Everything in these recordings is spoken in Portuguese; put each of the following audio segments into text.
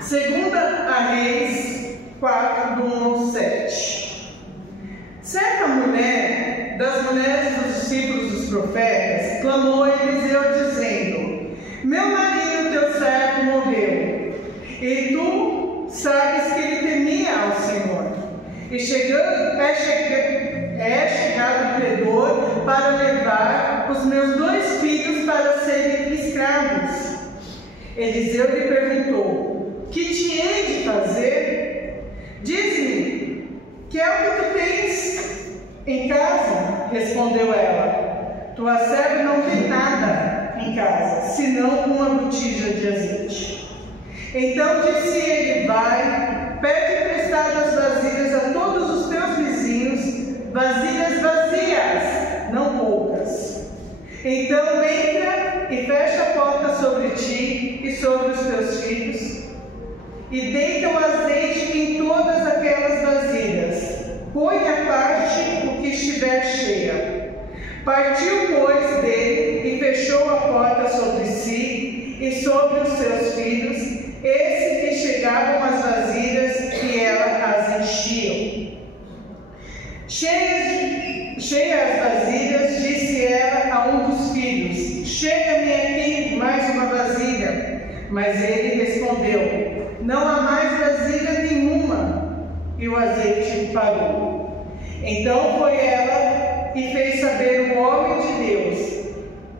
Segunda a Reis 4, do 1 ao 7. Certa mulher, das mulheres dos discípulos dos profetas, clamou a Eliseu dizendo: meu marido, teu servo, morreu, e tu sabes que ele temia ao Senhor. E chegado o credor para levar os meus 2 filhos para serem escravos. Eliseu lhe perguntou: que te hei de fazer? Diz-me, que é o que tu tens em casa? Respondeu ela: tua serva não tem nada em casa, senão uma botija de azeite. Então disse ele: vai, pede emprestadas vasilhas a todos os teus vizinhos, vasilhas vazias, não poucas. Então entra e fecha a porta sobre ti e sobre os teus filhos, e deita o azeite em todas aquelas vasilhas. Põe à parte o que estiver cheia. Partiu, pois, dele e fechou a porta sobre si e sobre os seus filhos. Esses lhe chegavam as vasilhas e ela as enchiam. Cheia as vasilhas, disse ela a um dos filhos: chega-me aqui mais uma vasilha. Mas ele respondeu: não há mais vasilha nenhuma. E o azeite parou. Então foi ela e fez saber o homem de Deus.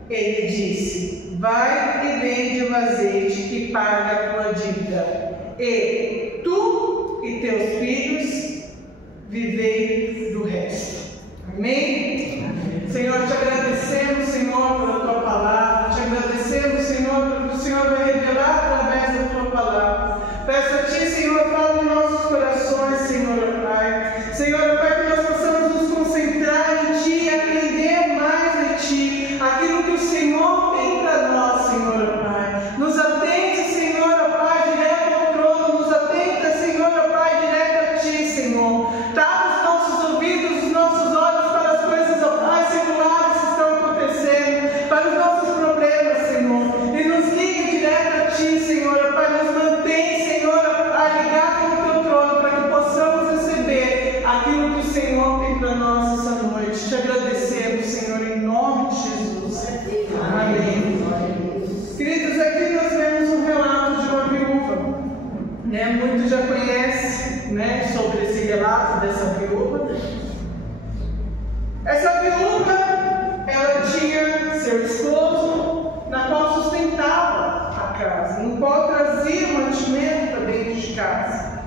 Ele disse: vai e vende o azeite e paga a tua dívida, e tu e teus filhos vivei do resto. Amém? Senhor, te agradecemos, Senhor, pela tua palavra. Te agradecemos, Senhor, pelo que o Senhor vai revelar através da tua palavra. Peço a ti, Senhor, fala em nossos corações, Senhor, Pai. Senhor, Pai, que nós possamos nos concentrar em ti, aprender mais de ti, aquilo que o Senhor tem para nós, Senhor, Pai. Nos atente, Senhor, Pai, direto ao trono. Nos atenta, Senhor, Pai, direto a ti, Senhor. Tapa os nossos ouvidos, os nossos olhos para as coisas, Pai, seculares que estão acontecendo, para os nossos problemas, Senhor. E nos ligue direto a ti, Senhor, Pai. Nos mantém, Senhor, Pai, ligado no teu trono, para que possamos receber aquilo que o Senhor tem para nós essa noite. Te agradecemos, Senhor, em nome de Jesus. Amém. Queridos, aqui nós vemos um relato de uma viúva, né? Muitos já conhecem, né, sobre esse relato dessa viúva. Essa viúva, ela tinha seu esposo, na qual sustentava a casa, no qual trazia o mantimento para dentro de casa.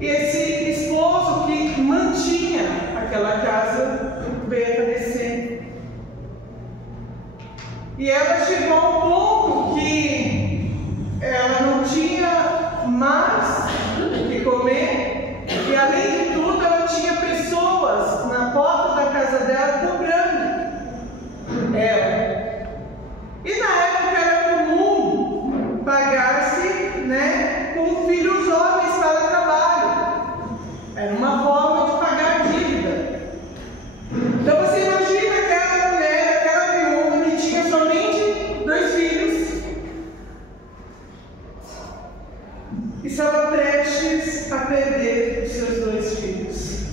E esse esposo que mantinha aquela casa veio a falecer. E ela chegou ao ponto que ela não tinha mais o que comer, e além de tudo, ela tinha pessoas na porta da casa dela cobrando ela. E na época era comum pagar-se, né, com filhos homens para trabalho. Era uma forma de pagar dívida. Então você imagina aquela mulher, aquela viúva que tinha somente 2 filhos, e estava prestes a perder os seus 2 filhos.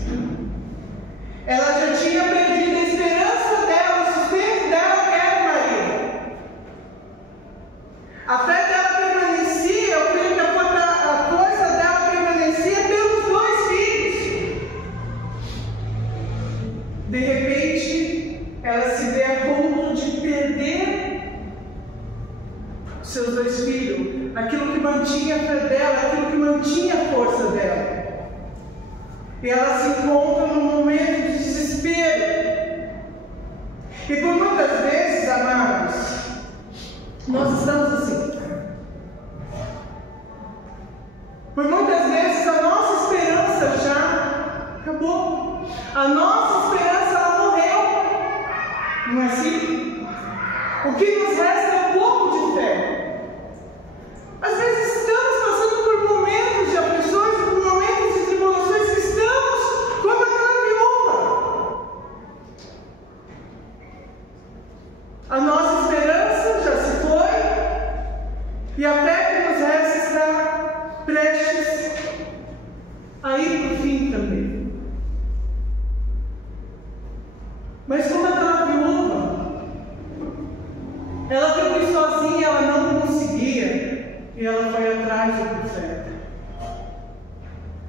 Ela já tinha perdido a esperança dela, o sustento dela, que era o marido. A fé dela permanecia, eu creio que a força dela permanecia pelos 2 filhos. De repente, ela se vê a ponto de perder os seus 2 filhos, aquilo que mantinha a fé dela, aquilo que mantinha a força dela. E ela se encontra num momento de desespero. E por muitas vezes, amados, nós estamos assim. Por muitas vezes a nossa esperança já acabou. A nossa esperança, ela morreu. Não é assim? O que nos resta é um pouco de fé. Às vezes estamos passando por momentos de aflições, por momentos de tribulações, que estamos como aquela viúva. A nossa esperança já se foi, a fé que nos resta está prestes a ir para o fim também. Mas como aquela viúva, ela foi sozinha, ela não conseguia, e ela foi atrás do profeta.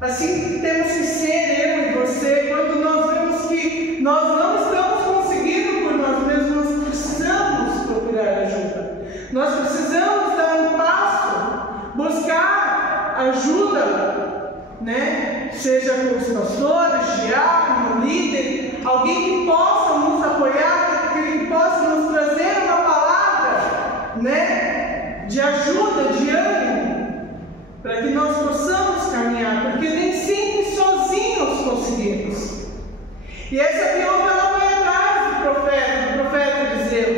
Assim temos que ser eu e você, quando nós vemos que nós não estamos conseguindo por nós mesmos, nós precisamos procurar ajuda. Nós precisamos dar um passo, buscar ajuda, né? Seja com os pastores, diácono, líder, alguém que possa nos apoiar, que possa nos trazer uma palavra, né? De ajuda, de ânimo, para que nós possamos caminhar, porque nem sempre sozinhos conseguimos. E essa viúva, ela foi atrás do profeta Eliseu.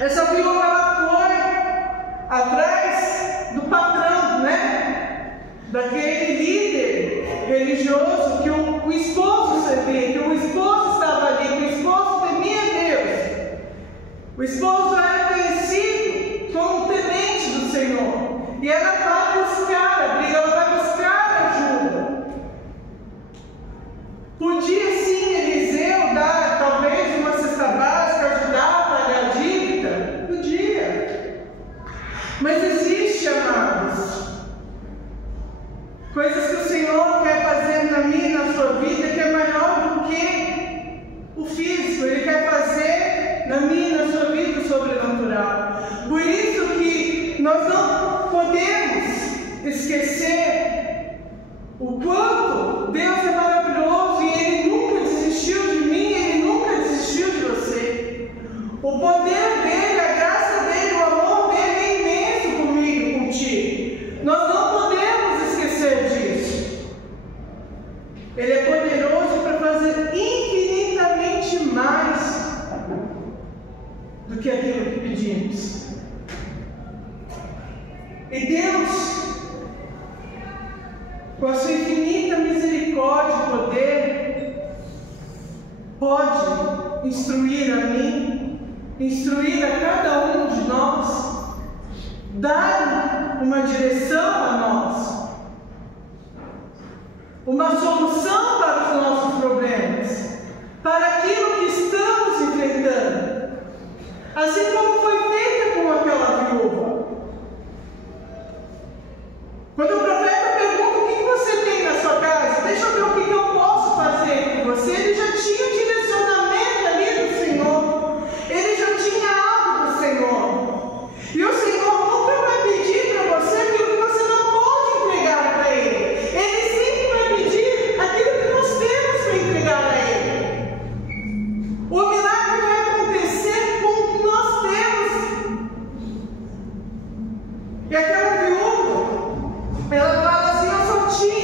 Essa viúva, ela foi atrás do patrão, né? Daquele líder religioso que o esposo servia, que o esposo estava ali, que o esposo temia Deus. O esposo era conhecido como temente do Senhor. E ela vai buscar a briga, ela vai buscar ajuda. Podia sim Eliseu dar talvez uma cesta básica, ajudar a pagar a dívida? Podia. Mas existe, amados, coisas que o Senhor quer fazer na minha e na sua vida que é maior do que o físico. Ele quer fazer na minha e na sua vida o sobrenatural. Por isso que nós não podemos esquecer o quanto Deus é maravilhoso e Ele nunca desistiu de mim, Ele nunca desistiu de você. O poder dEle, a graça dEle, o amor dEle é imenso comigo e contigo. Nós não podemos esquecer disso. Ele é poderoso para fazer infinitamente mais do que aquilo que pedimos. E Deus, com a sua infinita misericórdia e poder, pode instruir a mim, instruir a cada um de nós, dar uma direção a nós, uma solução para os nossos problemas, para aquilo que estamos enfrentando, assim como foi feita com aquela viúva. Quando o profeta pergunta o que você tem na sua casa, deixa eu ver o que eu posso fazer com você, ele já tinha direcionamento ali do Senhor, ele já tinha algo do Senhor. E o Senhor nunca vai pedir para você aquilo que você não pode entregar para Ele. Ele sempre vai pedir aquilo que nós temos para entregar a Ele. O milagre vai acontecer com o que nós temos. E aquela viúva, ela fala assim: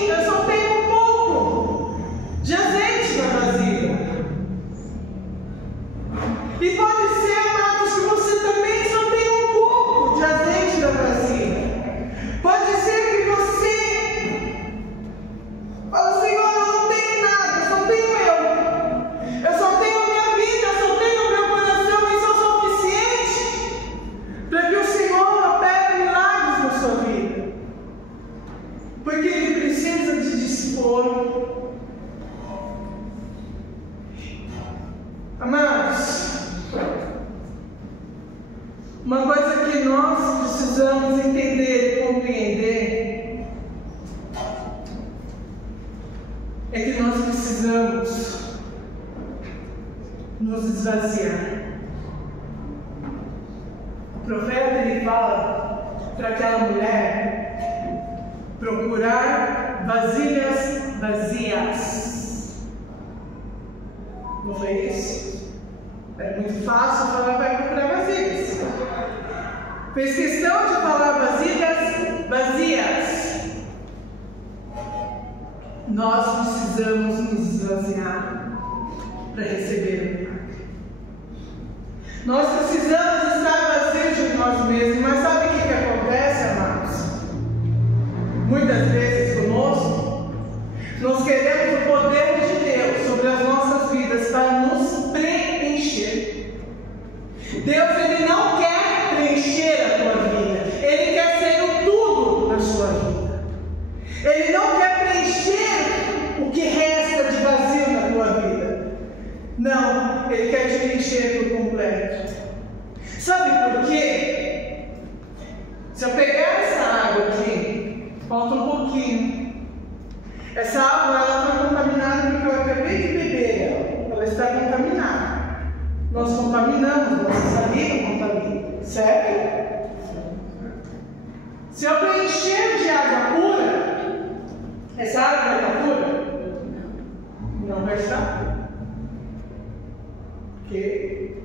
eu só tenho um pouco de azeite na vasilha. E pode ser, amados, que você também só tenha um pouco de azeite na vasilha. Pode ser que você fala: Senhor, eu não tenho nada, eu só tenho eu só tenho a minha vida, eu só tenho o meu coração. Isso é o suficiente para que o Senhor opere milagres na sua vida. Porque Ele precisa de dispor. Amados, uma coisa que nós precisamos entender e compreender é que nós precisamos nos esvaziar. O profeta, ele fala para aquela mulher procurar vasilhas vazias. Não foi isso? É muito fácil falar vai procurar vasilhas. Fez questão de falar vasilhas vazias. Nós precisamos nos esvaziar para receber o milagre. Nós precisamos estar vazios de nós mesmos. Mas sabe o que acontece, amados? Muitas vezes conosco, nós queremos o poder de Deus sobre as nossas vidas para nos preencher. Deus, Ele não quer preencher a tua vida, Ele quer Se eu pegar essa água aqui, falta um pouquinho. Essa água ela está contaminada porque eu acabei de beber ela. Ela está contaminada. Nós contaminamos, nossa saliva contamina, certo? Se eu preencher de água pura, essa água vai estar pura? Não vai estar. Ok?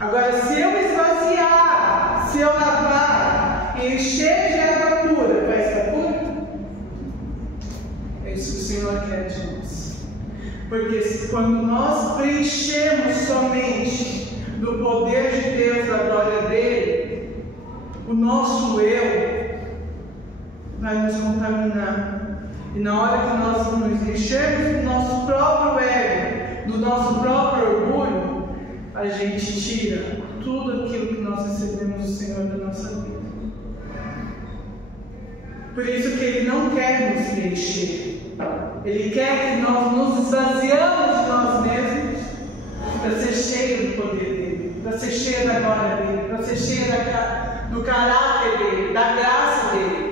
Agora, se eu esvaziar, se eu lavar e encher de água pura, vai estar pura? É isso que o Senhor quer de nós. Porque quando nós preenchemos somente do poder de Deus, da glória dele, o nosso eu vai nos contaminar. E na hora que nós nos enchermos do nosso próprio ego, do nosso próprio orgulho, a gente tira tudo aquilo que nós recebemos do Senhor da nossa vida. Por isso que Ele não quer nos preencher. Ele quer que nós nos esvaziamos de nós mesmos para ser cheio do poder dEle, para ser cheio da glória dEle, para ser cheio do caráter dEle, da graça dEle.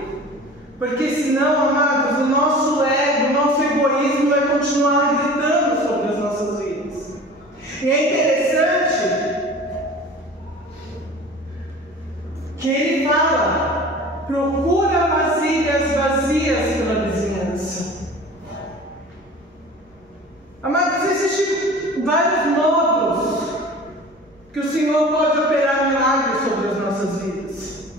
Porque senão, amados, o nosso ego, o nosso egoísmo vai continuar gritando sobre as nossas vidas. E é interessante que ele fala: procura vasilhas vazias pela vizinhança. Amados, existem vários modos que o Senhor pode operar milagres sobre as nossas vidas.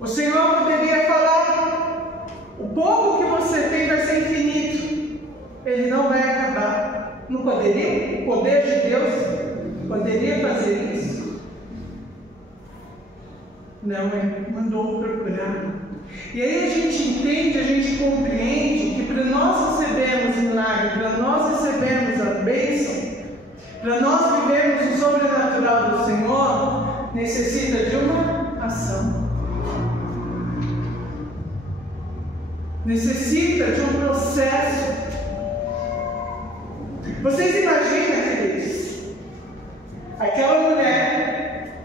O Senhor poderia falar: o pouco que você tem vai ser infinito, ele não vai acabar. Não poderia? O poder de Deus poderia fazer isso? Não, ele mandou procurar. E aí a gente entende, a gente compreende que para nós recebermos o milagre, para nós recebermos a bênção, para nós vivermos o sobrenatural do Senhor, necessita de uma ação. Necessita de um processo. Vocês imaginam, queridos, aquela mulher,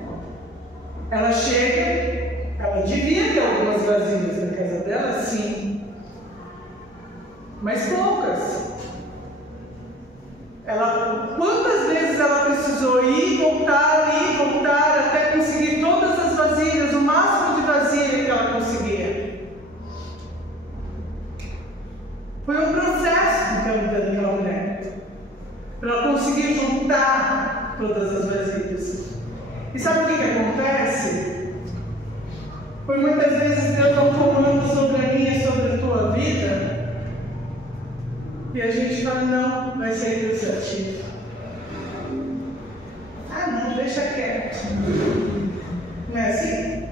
ela chega, ela devia ter algumas vasilhas na casa dela, sim, mas poucas. Quantas vezes ela precisou ir, voltar, até conseguir todas as vasilhas, o máximo de vasilha que ela conseguia? Foi um processo daquela mulher, para ela conseguir juntar todas as vasilhas. E sabe o que acontece? Por muitas vezes Deus não comanda sobre a minha, sobre a tua vida, e a gente fala: não, vai ser cansativo. Ah, não, deixa quieto. Não é assim?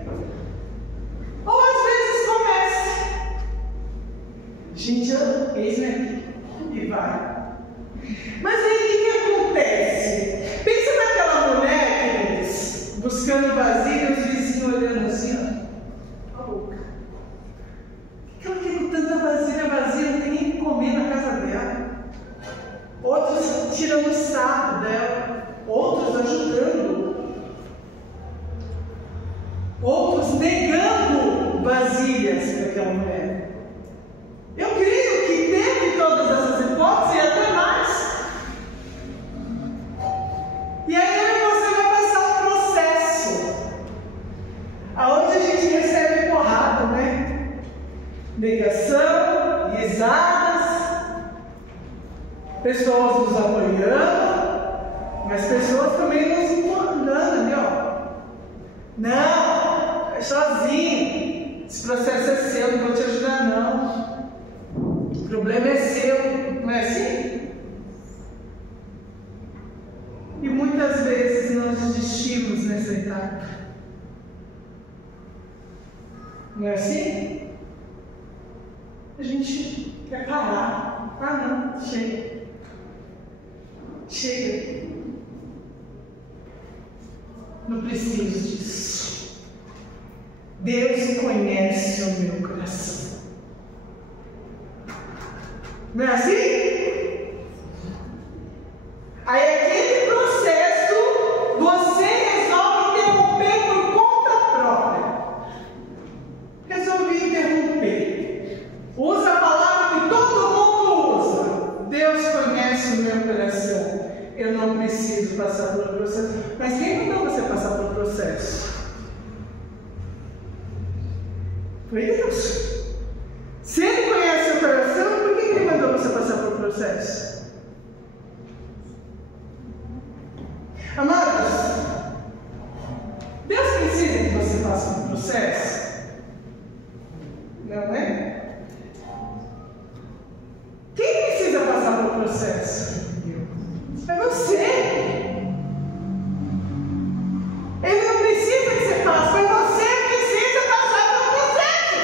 Ou às vezes começa. Gente, eis-me aqui. E vai. Mas aí o que acontece? Pensa naquela mulher, queridos, buscando vasilha, os vizinhos olhando assim, ó. A boca. O que ela quer com tanta vasilha vazia? Não tem nem o que comer na casa dela. Outros tirando o sarro dela. Outros ajudando. Outros negando vasilhas para aquela mulher. Eu creio que teve todas essas hipóteses e até mais. E aí você vai passar um processo aonde a gente recebe porrada, né? Negação, risadas, pessoas nos apoiando, mas pessoas também nos incomodando, né? Não, é sozinho. Esse processo é seu, não vou te ajudar, não. O problema é seu, não é assim? E muitas vezes nós desistimos nessa etapa. Não é assim? A gente quer parar. Ah, não, chega. Chega. Não preciso disso. Deus conhece o meu coração. Não é assim? Aí aquele processo você resolve interromper por conta própria. processo. Mas quem mandou você passar pelo processo? Foi Deus. Se Ele conhece o seu coração, por que Ele mandou você passar pelo processo? Amados, Deus precisa que você passe pelo processo? Não é? Quem precisa passar pelo processo? É você. Ele não precisa que você passe, mas você precisa passar pelo processo.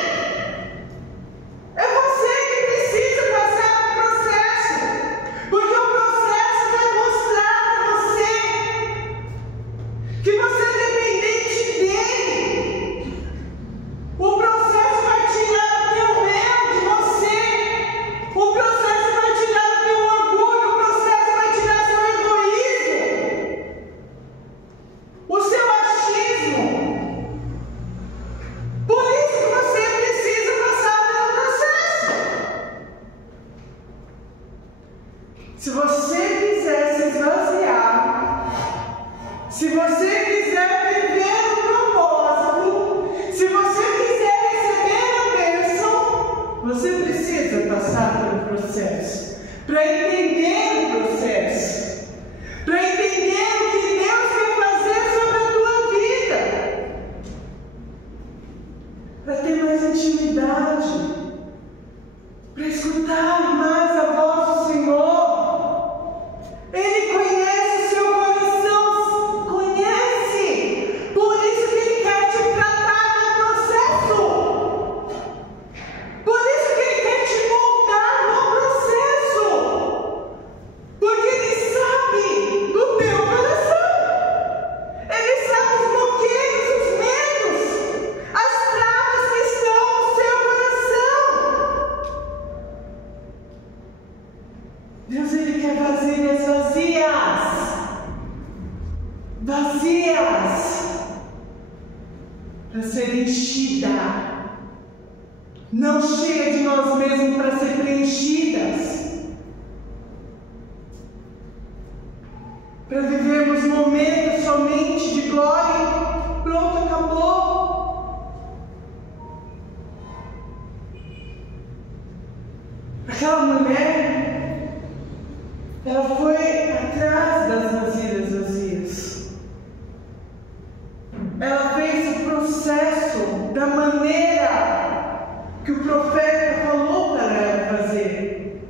É você que precisa passar pelo processo. Porque o processo vai mostrar para você que você é dependente dele. O processo vai tirar o teu eu de você. O processo vai tirar o teu orgulho. O processo vai tirar seu egoísmo. O seu achismo. Por isso que você precisa passar pelo processo. Se você quiser se esvaziar, se você quiser viver o propósito, se você quiser receber a bênção, você precisa passar pelo processo. Para entender o processo. Para entender o que Deus quer fazer sobre a tua vida. Para ter mais intimidade. Para escutar mais a voz do Senhor. Ele conhece o seu coração. Conhece. Por isso que Ele quer te tratar no processo. Por isso que Ele quer te moldar no processo. Porque Ele sabe do teu coração. Ele sabe os bloqueios, os medos, as travas que estão no seu coração. Deus, Ele quer vasilhas vazias. Vazias. Para ser enchida. Não cheia de nós mesmos para ser preenchidas. Para vivermos momentos somente de glória. Pronto, acabou. Aquela mulher, ela foi atrás das vasilhas vazias. Ela fez o processo da maneira que o profeta falou para ela fazer.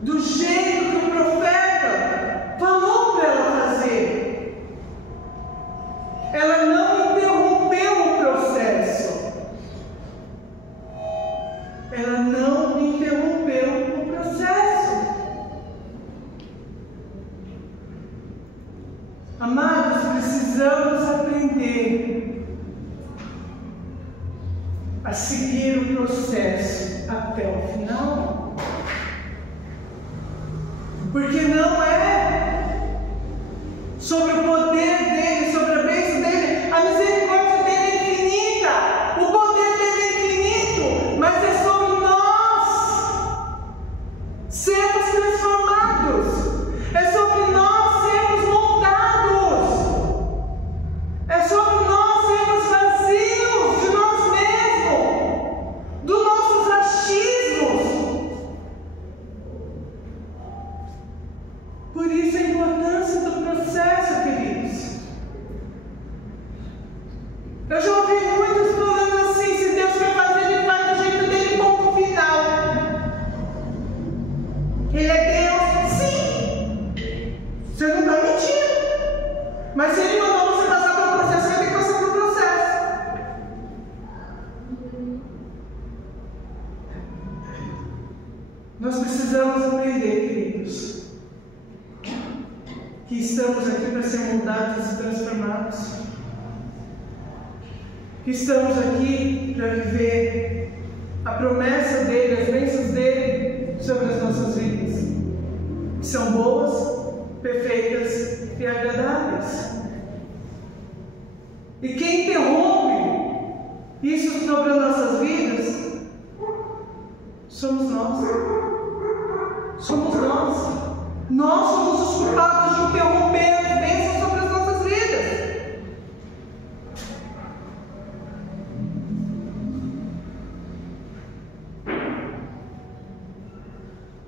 Do jeito que o profeta falou para ela fazer. Ela não interrompeu o processo. Ela não interrompeu o processo. Amados, precisamos aprender a seguir o processo até o final. Porque não é sobre o poder dele, sobre a bênção dele. A misericórdia dele é infinita. O poder dele é infinito. Mas é sobre nós sermos transformados. É sobre nós sermos moldados. É sobre nós sermos vazios de nós mesmos, dos nossos achismos. Por isso a importância do processo, queridos. Eu já ouvi muitos falando assim: se Deus quer fazer, Ele faz do jeito dele, ponto final. Ele é Deus? Sim. Você não está mentindo. Mas se Ele mandou você passar pelo processo, você tem que passar pelo processo. Nós precisamos aprender, queridos, que estamos aqui para ser moldados e transformados. Que estamos aqui para viver a promessa dele, as bênçãos dele sobre as nossas vidas, que são boas, perfeitas e agradáveis. E quem interrompe isso sobre as nossas vidas somos nós. Somos nós. Nós somos os culpados de interromper as bênçãos sobre as nossas vidas.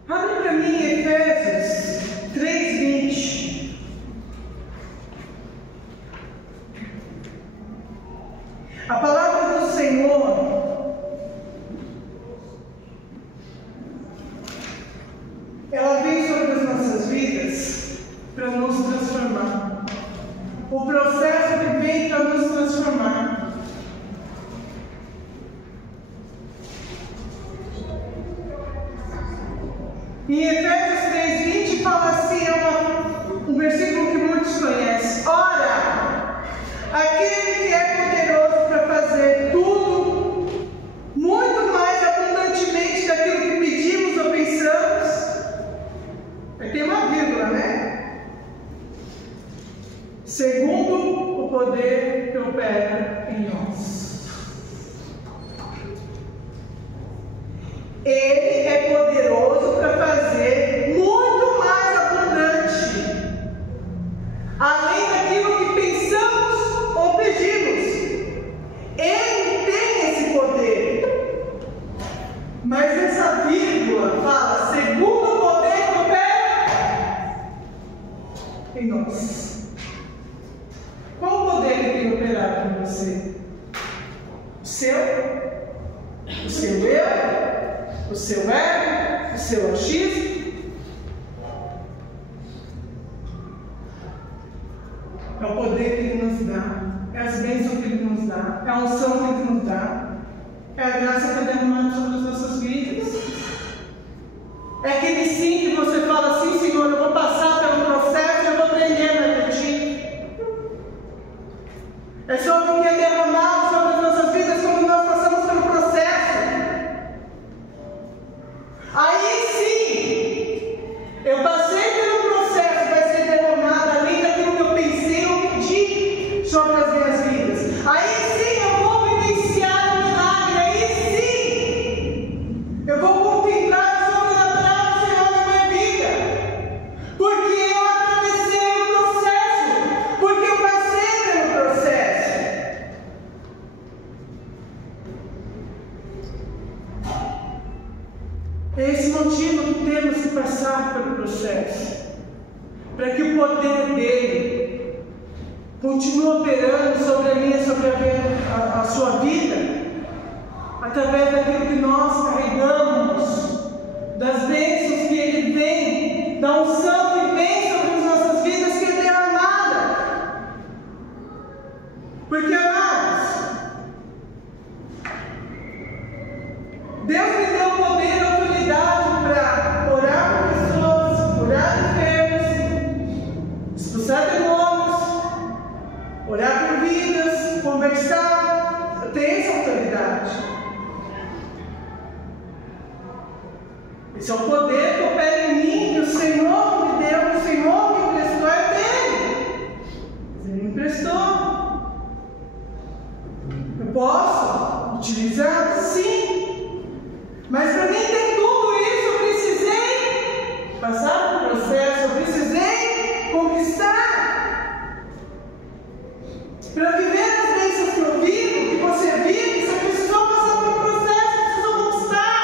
Abre para mim Efésios 3:20. A palavra do Senhor ela vem sobre as nossas vidas para nos transformar. O processo que vem para nos transformar. Em Efésios 3:20 fala assim, um versículo que muitos conhecem. Ora, aquele que é poderoso para fazer tudo, muito mais abundantemente daquilo que pedimos ou pensamos. Aí tem uma vírgula, né? Segundo o poder que opera em nós. Ele é poderoso para fazer muito mais abundante, além daquilo que pensamos ou pedimos. Ele tem esse poder. Mas essa vírgula fala, segundo o poder que opera em nós. Qual o poder que tem operado em você? O seu eu, o seu ego, o seu achismo? É o poder que Ele nos dá, é as bênçãos que Ele nos dá, é a unção que Ele nos dá, é a graça que é derramada sobre as nossas vidas. É aquele sim que você fala assim, Senhor, eu vou passar pelo processo e eu vou aprender mais de Ti. É sobre o que é derramado sobre as nossas vidas quando nós passamos pelo processo. Aí sim, eu passei pelo processo, vai ser derramado além daquilo que eu pensei ou pedi sobre as minhas vidas. Aí sim eu vou vivenciar o milagre, aí sim eu vou contemplar o sobrenatural do Senhor na minha vida. Porque eu atravessei o processo, porque eu passei pelo processo. É esse motivo que temos que passar pelo processo, para que o poder dele continue operando sobre a minha, sobre a sua vida, através daquilo que nós carregamos, das bênçãos que ele vem, da unção que vem sobre as nossas vidas, que é derramada. Porque, amados, Deus me deu poder e autoridade para orar por pessoas, curar enfermos, expulsar demônios, orar por vidas, conversar. Eu tenho essa autoridade. Esse é o poder que opera em mim, que o Senhor me deu, que o Senhor me emprestou, é dele. Ele me emprestou. Eu posso utilizar? Sim. Mas para mim ter tudo isso, eu precisei passar por um processo, eu precisei conquistar. Para viver as bênçãos que eu vivo, que você vive, você precisou passar por um processo, precisou conquistar.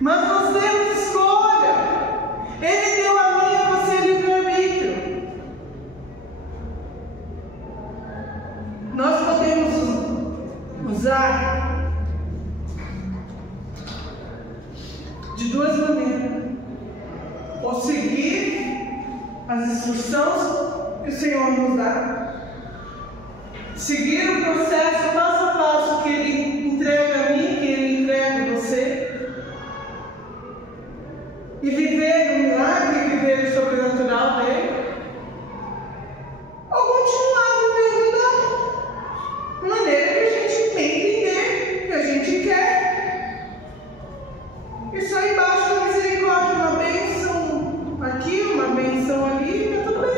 Mas nós temos escolha. Ele deu a mim e a você livre-arbítrio. Nós podemos usar de duas maneiras: ou seguir as instruções que o Senhor nos dá, seguir o processo passo a passo que Ele entrega a mim, que Ele entrega a você, e viver o milagre e viver o sobrenatural dele, ou continuar vivendo da maneira que a gente tem que entender, que a gente quer. Isso aí embaixo da misericórdia, uma bênção aqui, uma bênção ali, está tudo bem.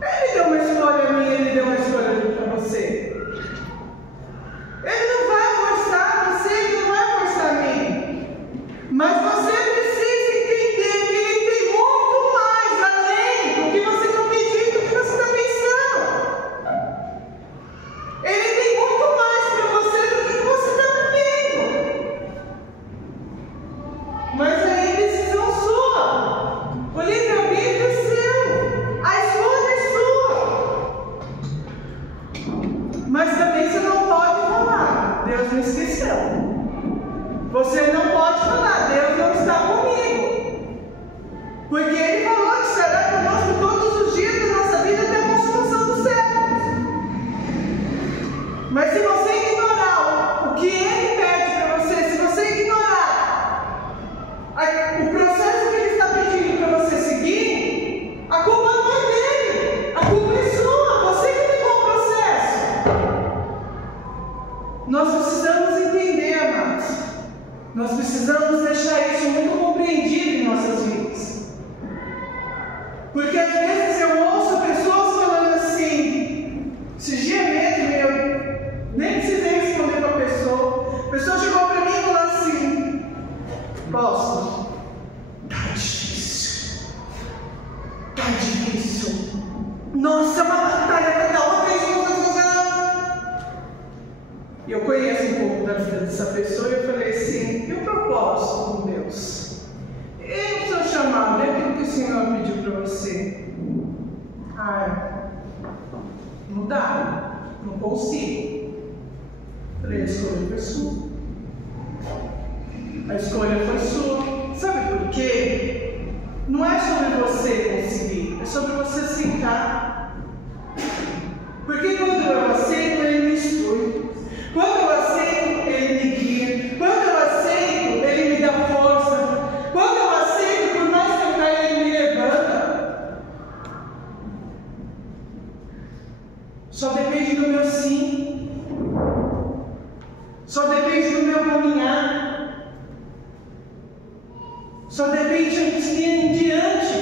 Ele deu uma escolha a mim, Ele deu uma escolha para você. Ele não vai forçar você, Ele não vai forçar a mim. Nós precisamos deixar isso muito compreendido em nossas vidas. Porque às vezes eu ouço pessoas falando assim, esses dias mesmo, eu nem precisei responder para a pessoa chegou para mim e falou assim, posso? Tá difícil. Nossa, uma batalha cada vez. E eu conheço um pouco da vida dessa pessoa e eu falei assim, e o propósito com Deus? E o seu chamado? É aquilo que o Senhor pediu para você? Não dá, não consigo. Eu falei, a escolha foi sua. A escolha foi sua. Sabe por quê? Não é sobre você conseguir, é sobre você aceitar. Porque quando eu aceito, Ele me instrui. Quando eu aceito, Ele me guia. Quando eu aceito, Ele me dá força. Quando eu aceito, por mais que eu caia, Ele me levanta. Só depende do meu sim. Só depende do meu caminhar. Só depende de em diante.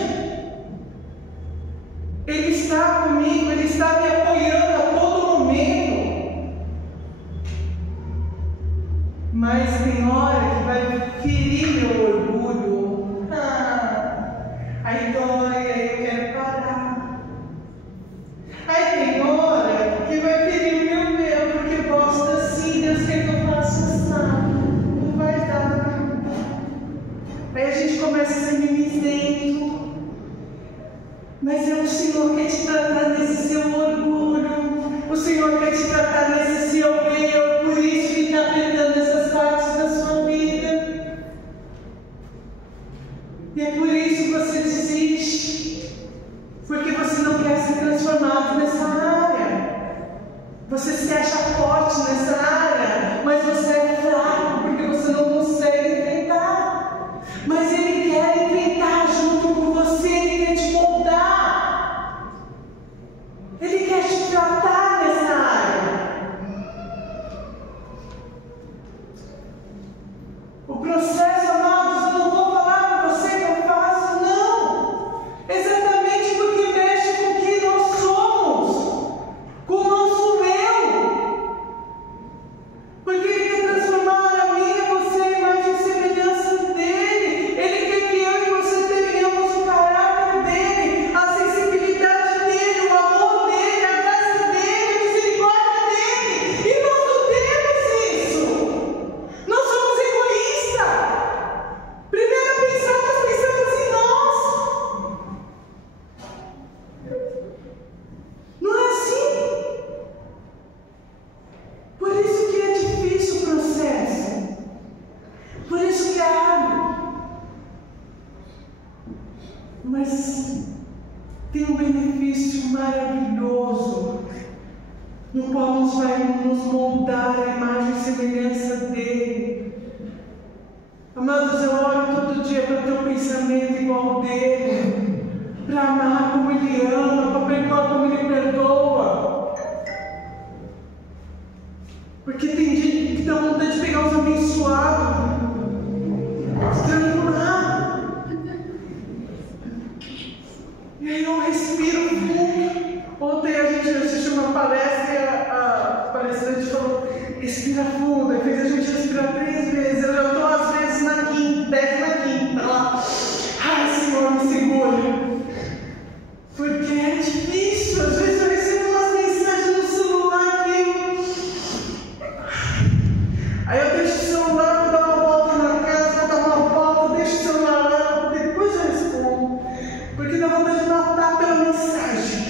Ele está comigo, Ele está me apoiando a todo momento. Mas tem hora que vai ferir meu orgulho. Aí dói, aí eu quero parar. Aí tem hora que vai ferir o meu eu, porque eu gosto assim, Deus quer que eu faça assim. Não vai dar. Aí a gente começa a ser mimizento. Mas é o Senhor que quer te tratar nesse seu orgulho. O Senhor quer te tratar nesse seu eu. Por isso que está afetando essas partes da sua vida. E é por isso que você desiste. Porque você não quer ser transformado nessa área. Você se acha forte nessa área. Mas você é fraco porque você não consegue enfrentar. Mas Ele quer enfrentar junto com você. Ele quer te moldar. Ele quer te tratar nessa área. O processo, amados, eu não vou falar para você que eu faço, não. Exatamente porque mexe com o que nós somos, com o nosso eu. Porque Ele quer transformar a mim e você a imagem e semelhança dEle. Ele quer que eu e você tenhamos o caráter dEle, a sensibilidade dEle, o amor dEle, a graça dEle, a misericórdia dEle. E nós não temos isso. Nós somos egoístas. Primeiro pensamos em nós. Não é assim. Por isso que é difícil o processo. Por isso que é árduo. Mas tem um benefício maravilhoso, no qual nos vai nos moldar a imagem e semelhança dEle. Amados, eu oro todo dia para ter um pensamento igual ao dEle, para amar como Ele ama, para perdoar como Ele perdoa. Porque tem gente que dá vontade de pegar os abençoados, estrangular. E aí eu respiro fundo. Ontem a gente assistiu uma palestra e a palestrante falou, respira fundo. Aí fez a gente respirar 3 vezes. Eu já estou às vezes na quinta, 10 lá. Ai, Senhor, me segura. Porque é difícil. Às vezes eu recebo umas mensagens no celular que aí eu deixo o celular, vou dar uma volta na casa, vou dar uma volta, deixo o celular lá, depois eu respondo. Porque dá vontade de matar pela mensagem.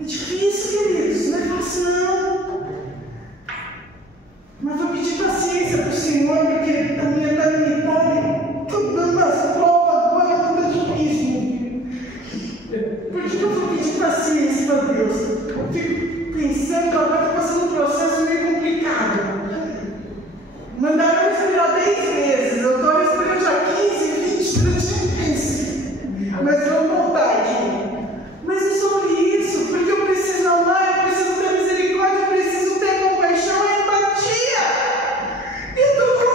É difícil, queridos, não é fácil não. Mas vou pedir paciência para o Senhor, porque a minha está limitada. Estou dando umas provas agora, está difícil. Por que eu vou pedir paciência para Deus? Eu fico pensando, agora estou passando um processo meio complicado. Mandaram eu respirar 10 vezes, eu estou respirando já 15, 20 vezes. Mas vamos voltar aqui. Mas é sobre isso, porque eu preciso amar, eu preciso ter misericórdia, eu preciso ter compaixão e empatia. E tudo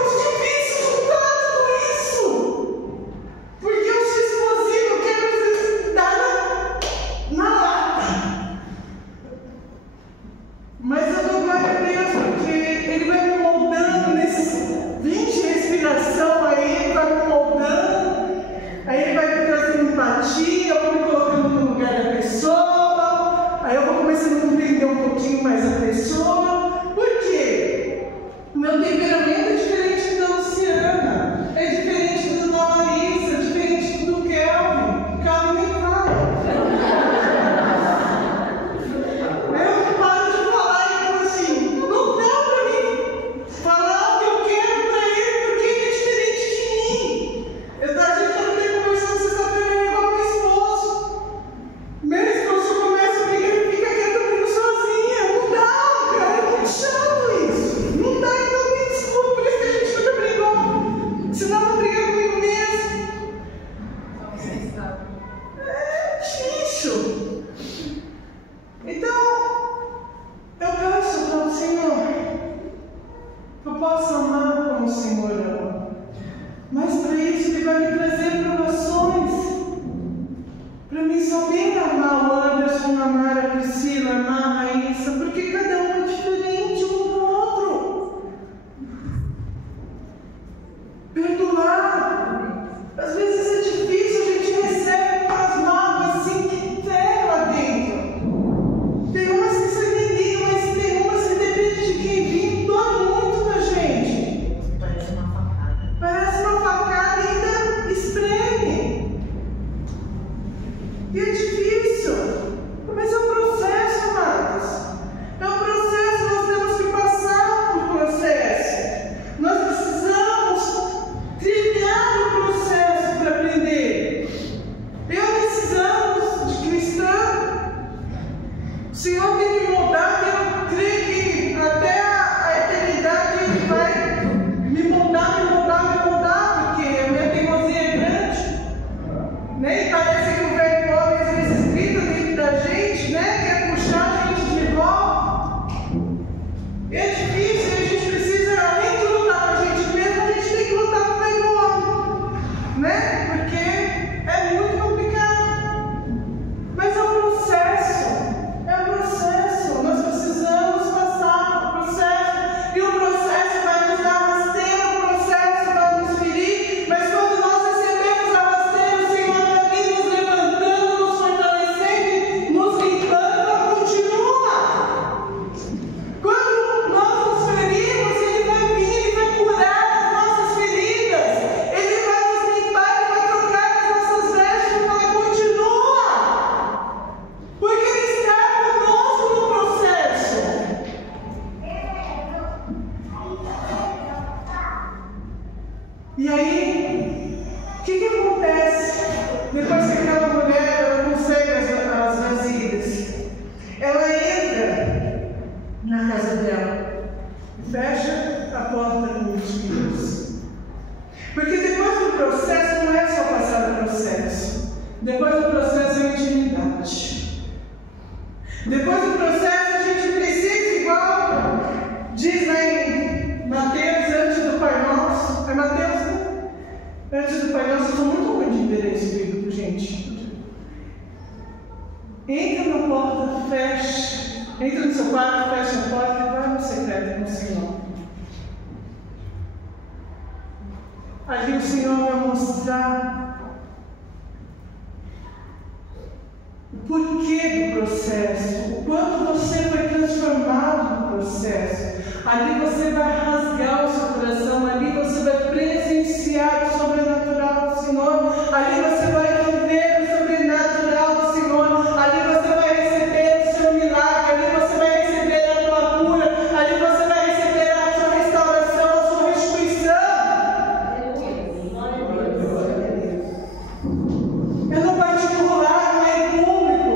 difícil. Então, eu peço para o Senhor que eu possa amar como o Senhor ama. Mas para isso Ele vai me trazer provações. Para mim saber amar o Anderson, amar a Priscila, amar a Raíssa, porque cada um é diferente um do outro. Perdoar. Às vezes é difícil, a gente recebe umas mágoas assim que tem lá dentro. Tem umas que se entendem, mas tem umas que depende de quem vive, dói muito na gente. Parece uma facada. Parece uma facada e ainda espreme. E é difícil, mas é um processo, amados. É um processo, nós temos que passar por processo. Nós precisamos trilhar o processo para aprender. Eu, nesses anos de cristã, o Senhor tem me moldado, eu creio que até a eternidade Ele vai me moldar, porque a minha teimosia é grande. Nem parece que o velho homem, às vezes, grita dentro da gente, né? Quer puxar a gente de volta. É difícil, a gente precisa, além de lutar com a gente mesmo, a gente tem que lutar com o velho homem, né? Porque é muito complicado. Mas é um processo. Nós precisamos passar por processo. E o processo vai nos dar rasteiro, o processo vai nos ferir. Mas quando nós recebemos a rasteiro, o Senhor está aqui nos levantando, nos fortalecendo, nos limpando, continua. Quando nós nos ferimos, Ele vai vir, Ele vai curar as nossas feridas. Ele vai nos limpar, Ele vai trocar as nossas vestes, Ele vai continua. Porque Ele está conosco no processo. E aí, o que acontece depois que aquela mulher ela consegue as vasilhas? Ela entra na casa dela e fecha a porta com os filhos. Porque depois do processo não é só passar o processo. Depois do processo é intimidade. Depois do processo a gente precisa, igual diz lá em Mateus, antes do Pai Nosso. É Mateus, né? Antes do Pai Nosso, eu sou muito ruim de endereço bíblico, gente. Entra na porta, fecha. Entra no seu quarto, fecha a porta e vai no secreto com o Senhor. Ali o Senhor vai mostrar o porquê do processo, o quanto você foi transformado no processo. Ali você vai rasgar o seu coração, ali você vai presenciar o sobrenatural do Senhor, ali você vai viver o sobrenatural do Senhor, ali você vai receber o seu milagre, ali você vai receber a tua cura, ali você vai receber a sua restauração, a sua restituição. É no particular, não é em público.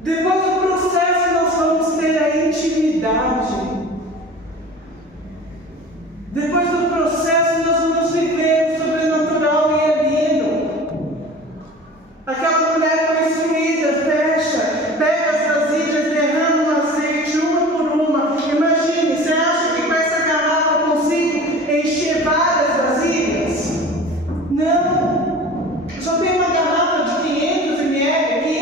Depois do processo nós vamos ter a intimidade. Depois do processo nós vamos viver o sobrenatural e é lindo. Aquela mulher foi instruída, fecha, pega as vasilhas, derrama um azeite uma por uma. Imagine, você acha que com essa garrafa eu consigo encher várias vasilhas? Não. Só tem uma garrafa de 500 ml aqui.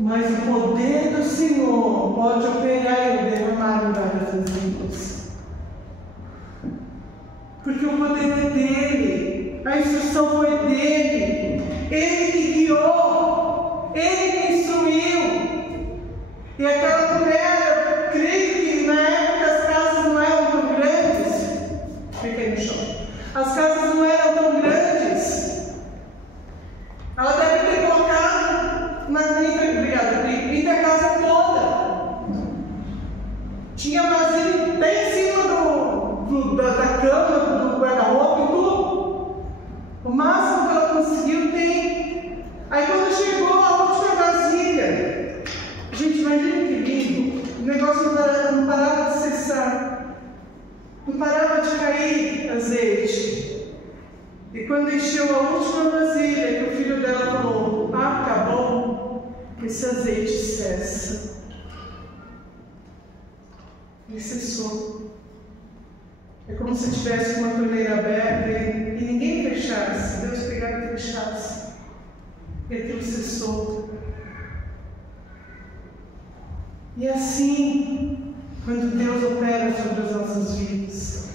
Mas o poder do Senhor pode operar e derramar em várias vasilhas. Porque o poder é dele, a instrução foi dele, ele que guiou, ele que instruiu. E aquela mulher, eu creio que na época as casas não eram tão grandes. Fica aí no chão. As casas não eram tão grandes. Ela deve ter colocado entre a casa toda. Tinha vasilha bem em cima da cama, do guarda-roupa e tudo. O máximo que ela conseguiu tem. Aí quando chegou a última vasilha, gente, imagina que lindo. O negócio não parava de cessar. Não parava de cair azeite. E quando encheu a última vasilha, que cessou. É como se tivesse uma torneira aberta e ninguém fechasse. Deus pegava e fechasse. E aquilo cessou. E assim, quando Deus opera sobre as nossas vidas,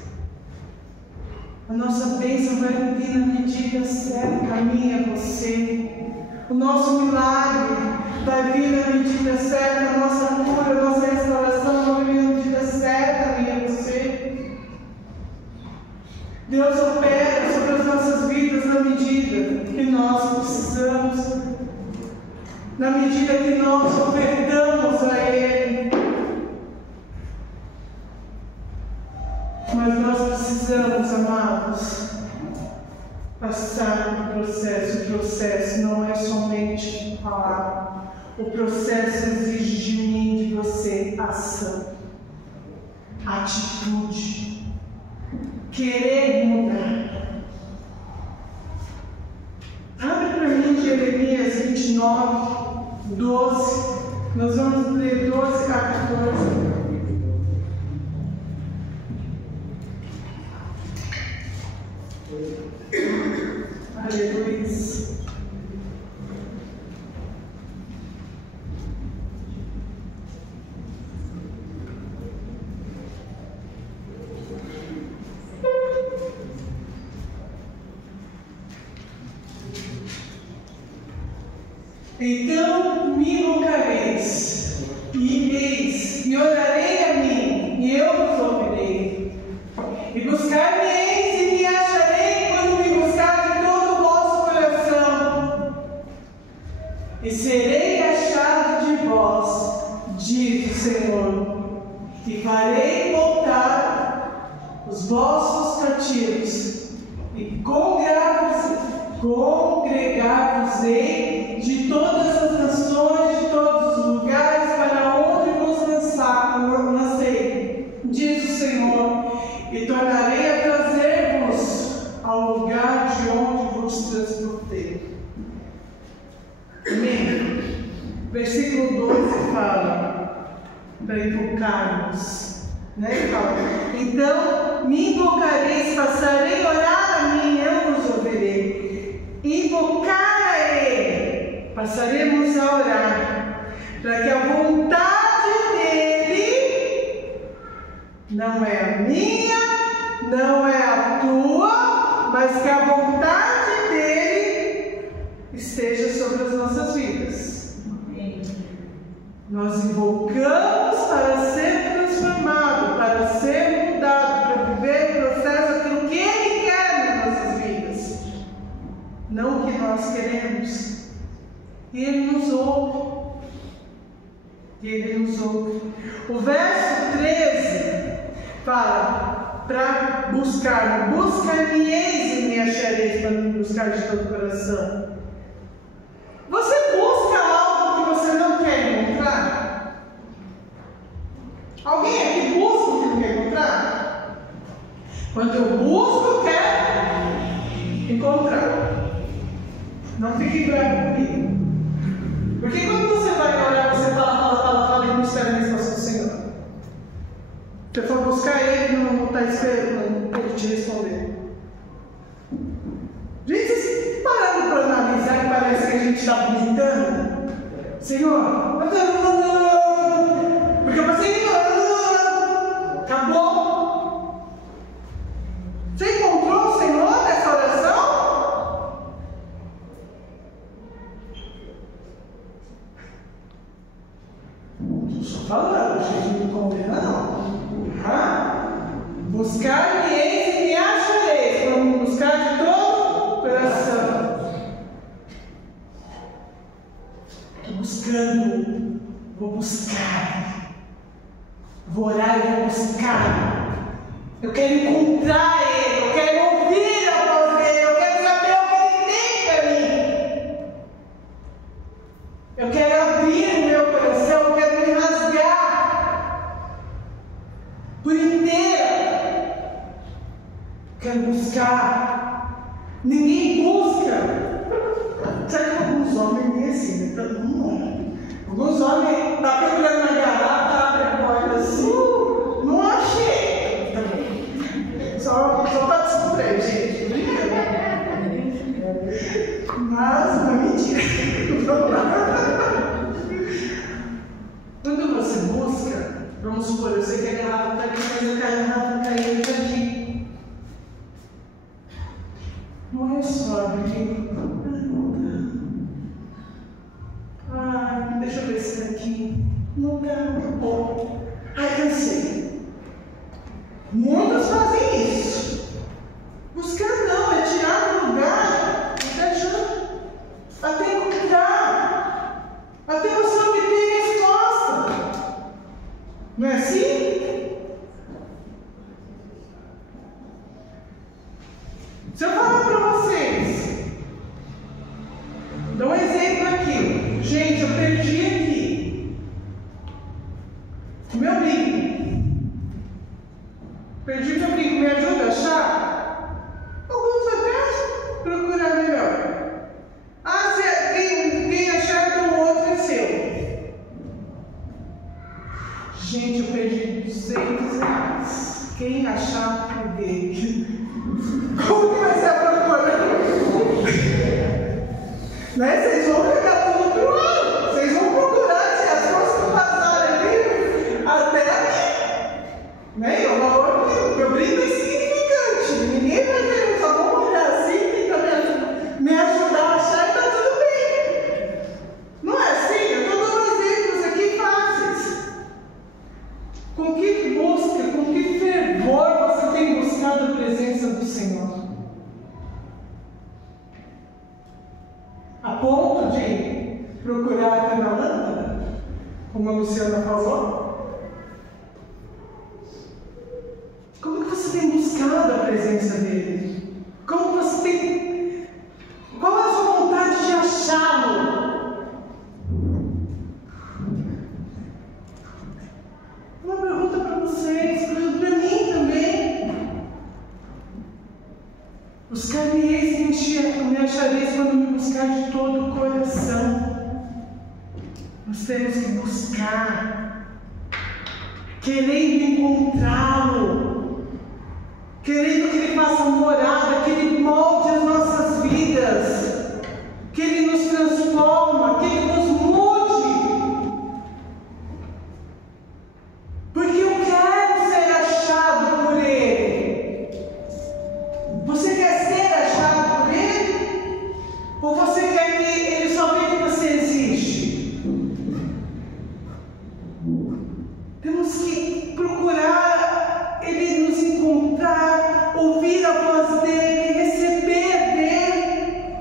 a nossa bênção vai vir na medida certa, caminha você. O nosso milagre vai vir na medida certa, a nossa cura, a nossa restauração vai vir na medida certa, minha você. Deus opera sobre as nossas vidas na medida que nós precisamos, na medida que nós ofertamos a Ele. Mas nós precisamos, amados, passar no processo. O processo não é somente falar. O processo exige de mim e de você ação, atitude, querer mudar. Abre para mim Jeremias 29, 12. Nós vamos ler 12 a 14. Aleluia. Então me invocareis, e ireis, e orarei a mim, e eu vos ouvirei. E buscar-me-eis e me acharei quando me buscar de todo o vosso coração. E serei achado de vós, diz o Senhor, e farei voltar os vossos cativos, e congregar-vos-ei de todas as nações, de todos os lugares, para onde vos lancei, diz o Senhor, e tornarei a trazer-vos ao lugar de onde vos transportei. Amém? Versículo 12 fala, para invocarmos, né? Fala, então me invocareis, passarei a orar a mim, eu vos ouvirei. Invocar a Ele, passaremos a orar, para que a vontade dEle não é a minha, não é a tua, mas que a vontade dEle esteja sobre as nossas vidas. Amém. Nós invocamos para ser transformado, para ser mudado, para viver o processo, aquilo que Ele quer nas nossas vidas, não o que nós queremos. E Ele nos ouve. Ele nos ouve. O verso 13 fala para buscar. Buscar-me-eis e me achareis, para me buscar de todo o coração. Você busca algo que você não quer encontrar? Alguém aqui busca o que não quer encontrar? Quando eu busco, eu quero encontrar. Não fique bravo comigo. Porque quando você vai orar, você fala e não espera a resposta do Senhor. Se você for buscar Ele, não está esperando Ele te responder. Gente, vocês pararam para analisar que parece que a gente está gritando? Senhor, porque eu passei, acabou. Você encontrou o Senhor nessa oração? Estou só falando, a gente não condena não. Buscar-me-eis e me achareis, para me buscar de todo o coração. Estou buscando, vou buscar. Vou orar e vou buscar. Eu quero encontrar Ele, eu quero ouvir a voz dEle, eu quero saber o que Ele tem para mim. Eu quero abrir o meu coração, eu quero me rasgar por inteira. Quero buscar. Ninguém busca. Sabe que alguns homens nem assim, né? Alguns homens estão procurando na garrafa, abre a porta assim. Não achei. Mas, não é mentira. Quando você busca, vamos supor, eu sei que a garrafa está aqui, mas a garrafa está aí aqui. Não é só abrir. Deixa eu ver esse daqui. Não dá muito bom. Ai, cansei. Muitos fazem isso. Buscar não, é tirar do lugar e deixar até encontrar, até você obter a resposta. Não é assim? Se eu falar para vocês, dou um exemplo aqui. Gente, eu perdi aqui o meu brinco. Perdi meu brinco, me ajuda a achar? Alguns até procurar melhor. Se quem achar do outro é seu. Gente, eu perdi R$200. Quem achar é dele. Como que vai ser a procura? Né? Vocês vão pegar tudo pro lado. Vocês vão procurar se as coisas que passaram ali até aqui. Né? O valor que meu brinco é insignificante. Ninguém vai ver, só vão olhar assim e também me ajudar a achar e tá tudo bem. Não é assim? Eu estou dando exemplos aqui fáceis. Com que busca, com que fervor você tem buscado a presença do Senhor? A ponto de procurar até na lâmpada, como a Luciana falou? Como que você tem buscado a presença dele? Como você tem... Qual é a sua vontade de achá-lo? Uma pergunta para vocês, para mim também. Buscar-me-eis e me achareis quando me buscar de todo o coração. Nós temos que buscar, querendo encontrá-lo, querendo que Ele faça morada, que Ele molde as nossas vidas, que Ele nos transforma, que Ele nos mude. Porque eu quero ser achado por Ele. Você quer ser achado por Ele? Ou você quer que Ele só veja que você existe? Temos que procurar Ele nos encontrar, ouvir a voz dEle, receber dEle.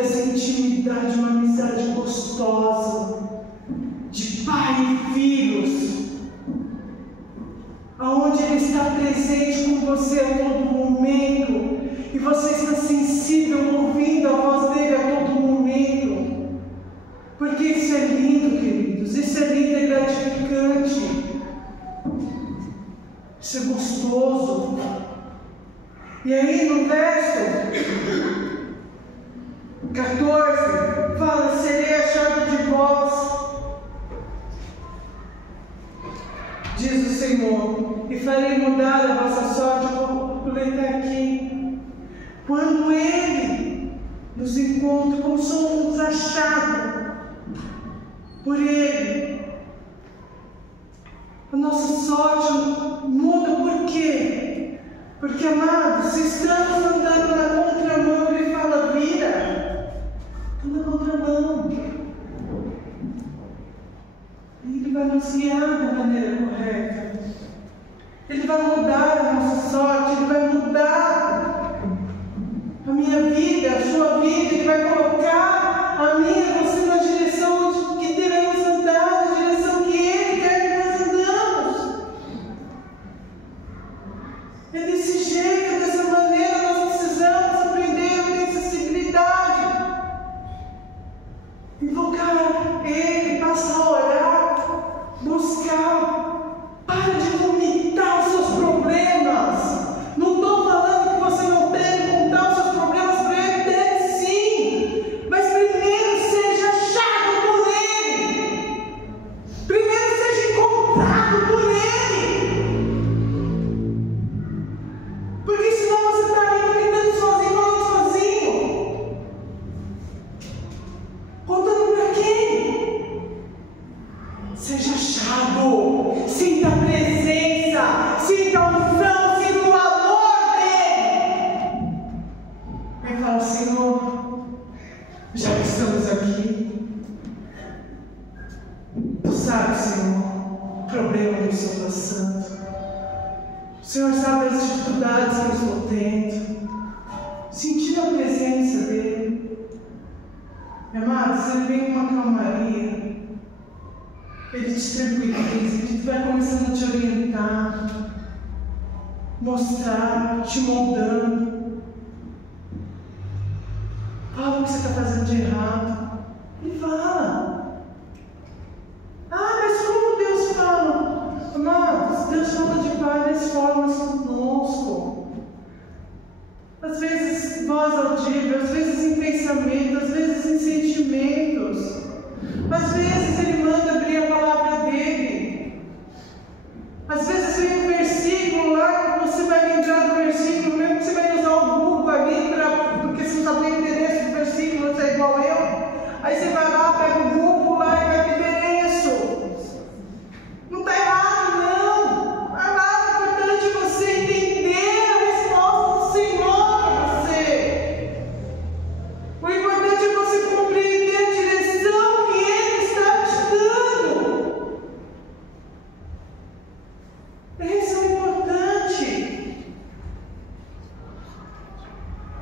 essa intimidade, uma amizade gostosa, de pai e filhos, aonde Ele está presente com você a todo momento, e você está sensível, ouvindo a voz dEle a todo momento, porque isso é lindo, queridos, isso é lindo, é gratificante, isso é gostoso. E aí no verso 14, fala: serei achado de vós, diz o Senhor, e farei mudar a vossa sorte. Vou ler aqui. Quando Ele nos encontra, como somos achados por Ele, a nossa sorte muda. Por quê? Porque, amados, se estamos andando na contramão, Ele fala: vira, anda na contramão. Ele vai nos guiar da maneira correta. Ele vai mudar a nossa sorte, Ele vai mudar a minha vida, a sua vida. Ele vai colocar a minha e você na direção que devemos andar, na direção que Ele quer que nós andamos. É desse jeito, dessa maneira, nós precisamos aprender a ter sensibilidade, invocar Ele, passar a orar, buscar. Para de vomitar os seus problemas. Não estou falando que você não deve contar os seus problemas para Ele, deve sim, mas primeiro seja achado por Ele, primeiro seja encontrado por Ele, porque senão você está aí vomitando sozinho, falando sozinho, contando para quem? Seja achado, sinta a presença, sinta a unção, sinta o amor dEle. E fala: Senhor, já que estamos aqui, Tu sabes, Senhor, o problema que eu estou passando. O Senhor sabe as dificuldades que eu estou tendo. Sentindo a presença dEle. Amados, Ele vem com uma calmaria. Ele te tranquiliza, Ele vai começando a te orientar, mostrar, te moldando. Fala o que você está fazendo de errado. Ele fala. Ah, mas como Deus fala? Amados, Deus fala de várias formas conosco. Às vezes voz audível, às vezes em pensamento, às vezes em sentimentos. Às vezes Ele manda abrir a palavra dEle. Às vezes vem um versículo lá, você vai lembrar do versículo, mesmo que você vai usar o Google ali, porque você não tem interesse no versículo, você é igual eu. Aí você vai lá, pega o Google lá e vai ter endereço. Não está errado, não. Está errado, é importante você entender a resposta do Senhor para você. O importante é você compreender a direção que Ele está te dando. Isso é importante.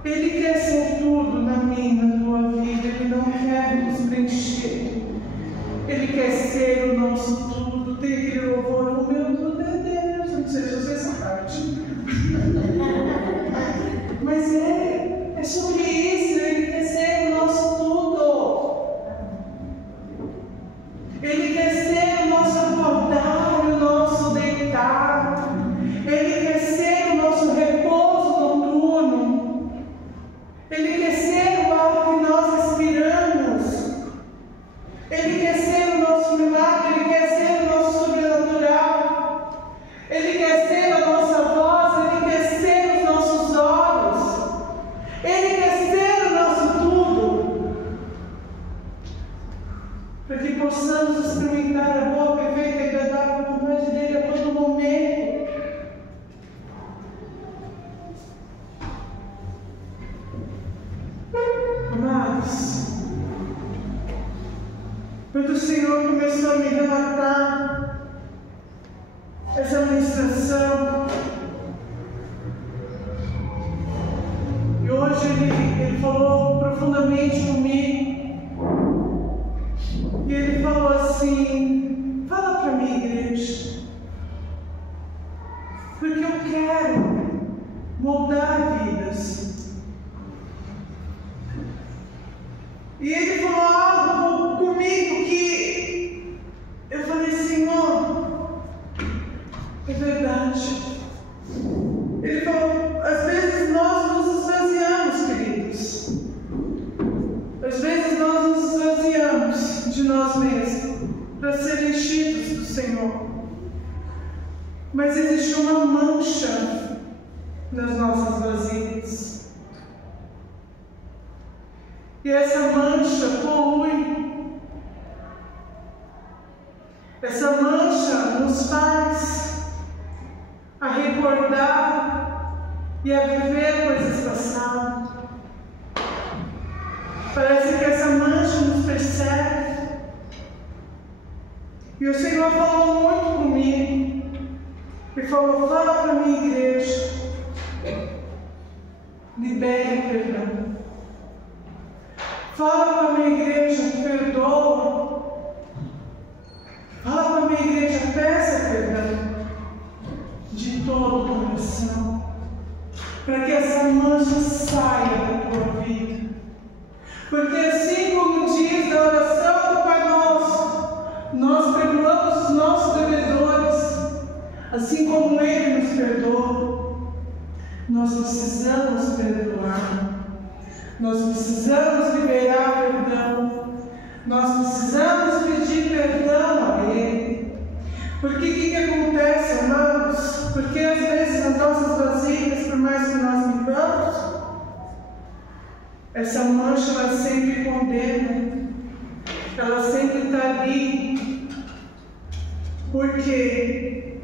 Ele quer ser tudo na minha, na tua vida. Ele não quer nos preencher. Ele quer ser o nosso tudo. Tem aquele louvor: o meu tudo é Deus. Não sei se você sabe. Mas é sobre isso. Ele quer ser o nosso tudo. Ele quer ser o nosso acordar, o nosso deitar. Ele quer ser o nosso repouso noturno. Ele quer ser o ar que nós respiramos. Ele quer ser o nosso milagre. Ele quer ser o nosso sobrenatural. Ele quer ser a nossa voz. Ele quer ser os nossos olhos. Ele quer ser o nosso tudo, para que possamos experimentar a boa, perfeita e agradável vontade dEle a todo momento. Amados, quando o Senhor começou a me relatar essa ministração, e hoje Ele falou profundamente ambiente comigo. E ele falou assim: fala para minha igreja, porque eu quero moldar vidas. E ele falou algo comigo que eu falei: Senhor, é verdade. Ele falou: às vezes nós nos esvaziamos, queridos. Às vezes nós nos esvaziamos de nós mesmos para ser enchidos do Senhor. Mas existe uma mancha nas nossas vasilhas. E essa mancha polui. Essa mancha nos faz a recordar e a viver coisas passadas. Parece que essa mancha nos persegue. E o Senhor falou muito comigo. Ele falou: fala para a minha igreja, libere o perdão. Fala para a minha igreja, perdoa. Fala para a minha igreja, peça perdão de todo o coração, para que essa mancha saia da tua vida. Porque assim como diz na oração do Pai Nosso, nós perdoamos os nossos devedores, assim como Ele nos perdoa. Nós precisamos perdoar. Nós precisamos liberar perdão. Nós precisamos pedir perdão a Ele. Porque o que acontece, amados? Porque às vezes nas nossas vasilhas, por mais que nós limpamos, essa mancha ela sempre condena. Ela sempre está ali. Porque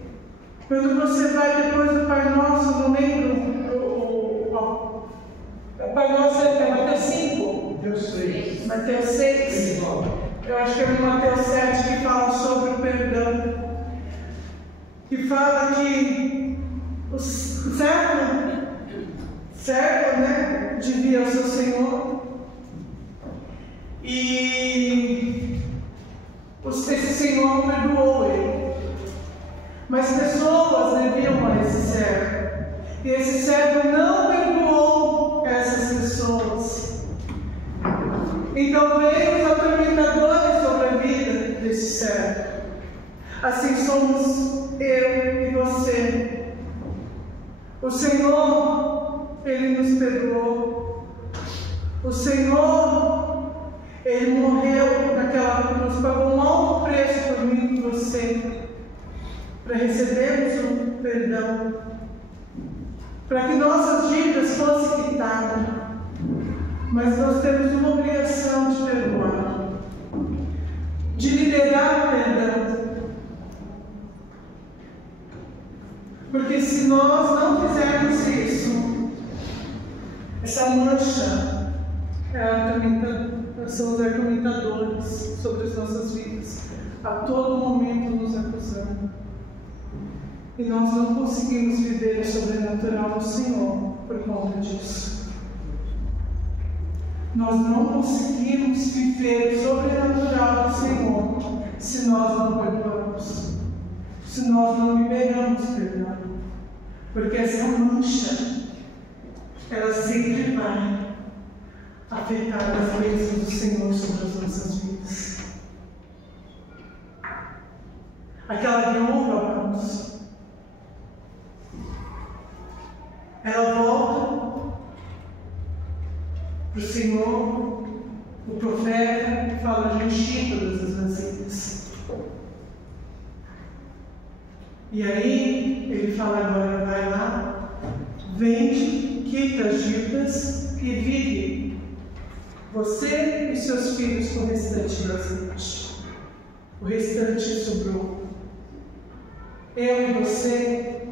quando você vai depois do Pai Nosso, não lembro, o Pai Nosso é Mateus 5? Mateus 6. Mateus 6. Eu acho que é no Mateus 7 que fala sobre o perdão. Que fala que o servo, né, devia ao seu Senhor. E esse Senhor perdoou ele. Mas pessoas deviam a esse servo. E esse servo não perdoou essas pessoas. Então veio os atormentadores sobre a vida desse servo. Assim somos eu e você. O Senhor, Ele nos perdoou. O Senhor, Ele morreu naquela cruz, pagou um alto preço por mim e por você, para recebermos o perdão, para que nossas dívidas fossem quitadas. Mas nós temos uma obrigação de perdoar, de liberar o perdão. Porque se nós não fizermos isso, essa mancha são os atormentadores sobre as nossas vidas, a todo momento nos acusando. E nós não conseguimos viver o sobrenatural do Senhor por conta disso. Nós não conseguimos viver o sobrenatural do Senhor se nós não perdoamos, se nós não liberamos perdão. Porque essa mancha, ela sempre vai afetar as bênçãos do Senhor sobre as nossas vidas. Aquela viúva, amados, ela volta para o Senhor, o profeta fala de encher todas as vasilhas. E aí ele fala: agora vai lá, vende, quita as dívidas e vive você e seus filhos com o restante do azeite. O restante sobrou. Eu e você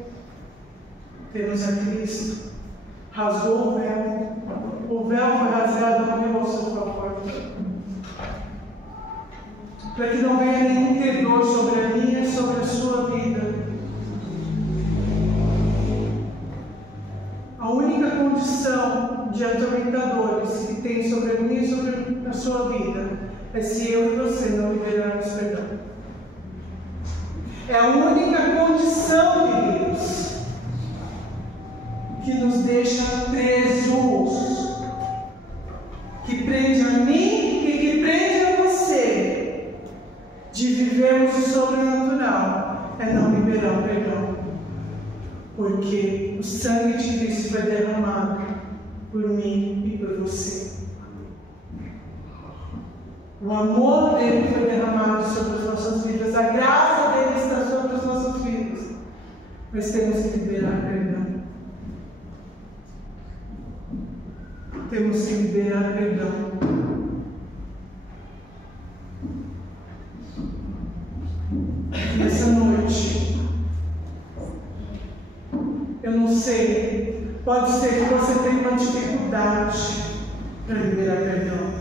temos a Cristo. Rasgou o véu. O véu foi rasgado, morreu ao seu favor. Para que não venha nenhum terror sobre a minha e sobre a sua vida. A única condição condição de atormentadores que tem sobre mim e sobre a sua vida é se eu e você não liberarmos perdão. É a única condição, queridos, que nos deixa presos, que prende a mim e que prende a você de vivermos o sobrenatural, é não liberar o perdão. Porque o sangue de Cristo foi derramado por mim e por você. O amor dele foi derramado sobre as nossas vidas. A graça dele está sobre as nossas vidas. Mas temos que liberar perdão. Temos que liberar perdão. Nessa noite, eu não sei, pode ser que você tenha uma dificuldade para liberar perdão.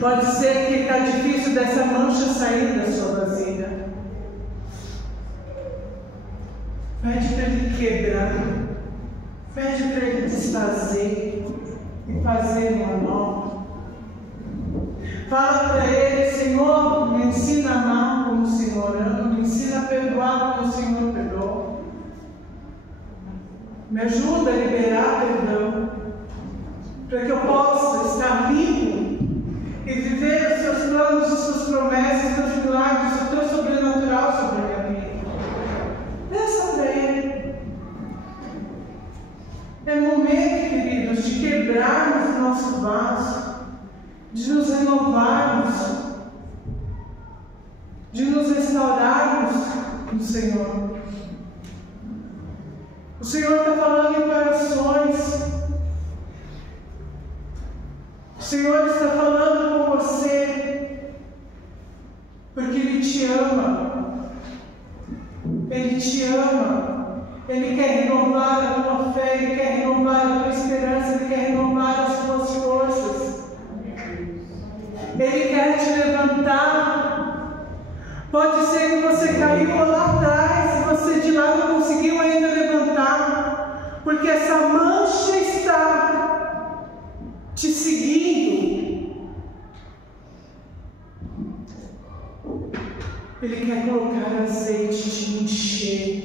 Pode ser que está difícil dessa mancha sair da sua vasilha. Pede para ele quebrar, pede para ele desfazer e fazer uma nova. Fala para ele: Senhor, me ensina a amar como o Senhor ama, me ensina a perdoar como o Senhor perdoa. Me ajuda a liberar perdão, para que eu possa estar limpo e viver os seus planos, as suas promessas, os seus milagres, o teu sobrenatural sobre a minha vida. Peça para ele. É momento, queridos, de quebrarmos o nosso vaso, de nos renovarmos, de nos restaurarmos no Senhor. O Senhor está falando em corações. O Senhor está falando com você, porque Ele te ama. Ele te ama. Ele quer renovar a tua fé, Ele quer renovar a tua esperança, Ele quer renovar as tuas forças. Ele quer te levantar. Pode ser que você caiu lá atrás e você de lá não conseguiu ainda levantar, porque essa mancha está te seguindo. Ele quer colocar azeite, te encher,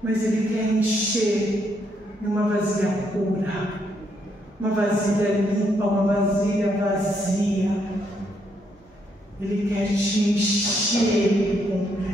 mas Ele quer encher numa vasilha pura, uma vasilha limpa, uma vasilha vazia. Ele quer te encher por completo.